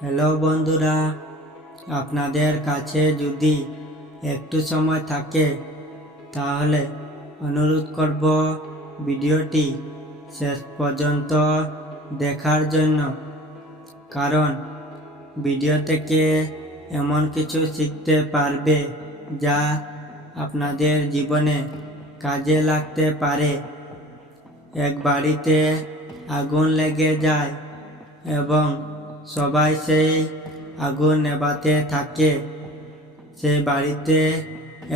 Hello বন্ধুরা, আপনাদের কাছে যদি একটু সময় থাকে তাহলে অনুরোধ করব ভিডিওটি শেষ পর্যন্ত দেখার জন্য। কারণ ভিডিও থেকে এমন কিছু শিখতে পারবে যা আপনাদের জীবনে কাজে লাগতে পারে। এক বাড়িতে আগুন লেগে যায় এবং সবাই সেই আগুন নেভাতে থাকে। সেই বাড়িতে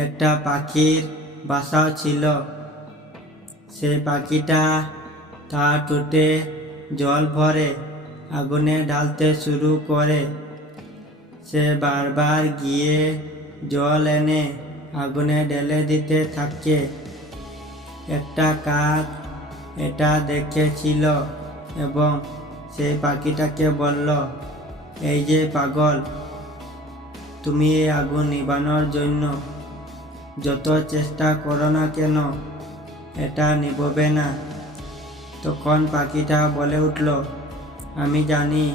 একটা পাখির বাসাও ছিল। সেই পাখিটা তার ঠোঁটে জল ভরে আগুনে ঢালতে শুরু করে। সে বারবার গিয়ে জল এনে আগুনে ঢেলে দিতে থাকে। একটা কাক এটা দেখেছিল এবং সেই পাখিটাকে বলল, এই যে পাগল, তুমি এই আগুন নিভানোর জন্য যত চেষ্টা করো না কেন এটা নিভবে না। তখন পাখিটা বলে উঠল, আমি জানি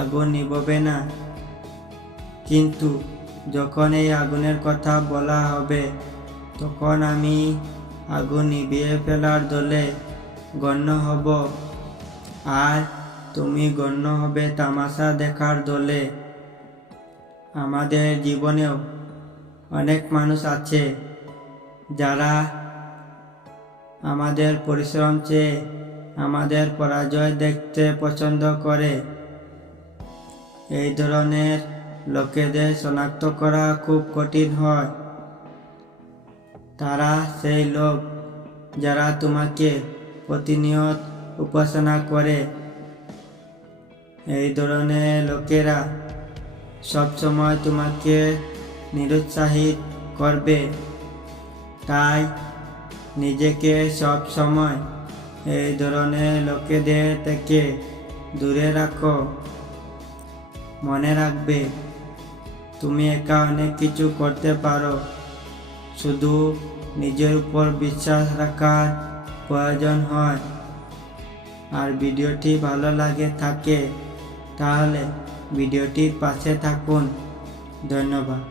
আগুন নিভবে না, কিন্তু যখন এই আগুনের কথা বলা হবে তখন আমি আগুন নিভিয়ে ফেলার দলে গণ্য হব, আর তুমি গণ্য হবে তামাশা দেখার দলে। আমাদের জীবনেও অনেক মানুষ আছে যারা আমাদের পরিশ্রম চেয়ে আমাদের পরাজয় দেখতে পছন্দ করে। এই ধরনের লোকেদের শনাক্ত করা খুব কঠিন হয়। তারা সেই লোক যারা তোমাকে প্রতিনিয়ত উপাসনা করে। এই ধরনের লোকেরা সবসময় তোমাকে নিরুৎসাহিত করবে। তাই নিজেকে সব সময় এই ধরনের লোকেদের থেকে দূরে রাখো। মনে রাখবে, তুমি একা অনেক কিছু করতে পারো, শুধু নিজের উপর বিশ্বাস রাখার প্রয়োজন হয়। আর ভিডিওটি ভালো লাগে থাকে তাহলে ভিডিওটির পাশে থাকুন। ধন্যবাদ।